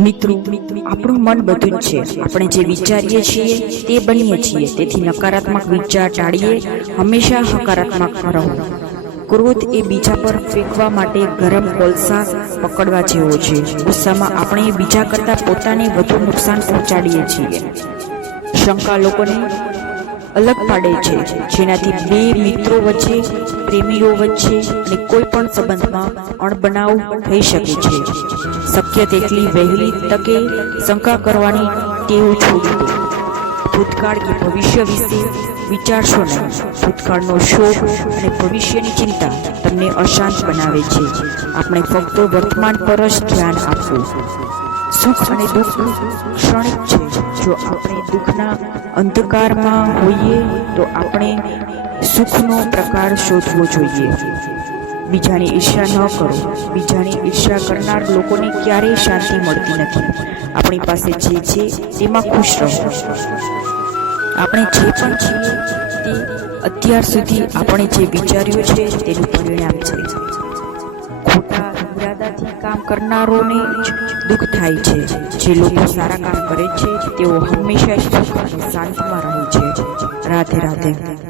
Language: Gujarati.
મિત્રો, આપણું મન બધું જ છે. આપણે જે વિચારીએ છીએ તે બનીએ છીએ. તેથી નકારાત્મક વિચાર ટાળીએ, હંમેશા હકારાત્મક રહો. ક્રોધ એ બીજા પર ફેંકવા માટે ગરમ કોલસા પકડવા જેવો છે. ગુસ્સામાં આપણે બીજા કરતાં પોતાને વધુ નુકસાન પહોંચાડીએ છીએ. શંકા લોકોને અલગ પાડે છે, જેનાથી બે મિત્રો વચ્ચે, પ્રેમીઓ વચ્ચે અને કોઈ પણ સંબંધમાં અણબનાવ થઈ શકે છે. શક્ય તેટલી વહેલી તકે શંકા કરવાની ટેવ છોડી દો. ભૂતકાળ કે ભવિષ્ય વિશે વિચારશો નહીં. ભૂતકાળનો શોક અને ભવિષ્યની ચિંતા તમને અશાંત બનાવે છે. આપણે ફક્ત વર્તમાન પર જ ધ્યાન આપવું. સુખ અને દુઃખ ક્ષણિક છે. જો આપણે દુઃખના અંધકારમાં હોઈએ તો આપણે સુખનો પ્રકાર શોધવો જોઈએ. બીજાની ઈર્ષા ન કરો. બીજાની ઈર્ષા કરનાર લોકોને ક્યારેય શાંતિ મળતી નથી. આપણી પાસે જે છે તેમાં ખુશ રહો. આપણે જે પણ છીએ તે અત્યાર સુધી આપણે જે વિચાર્યું છે તેનું પરિણામ છે. ખોટા ઇરાદાથી કામ કરનારોને જ દુઃખ થાય છે. જે લોકો સારા કામ કરે છે તેઓ હંમેશા સુખ અને શાંતિમાં રહે છે. રાધે રાધે.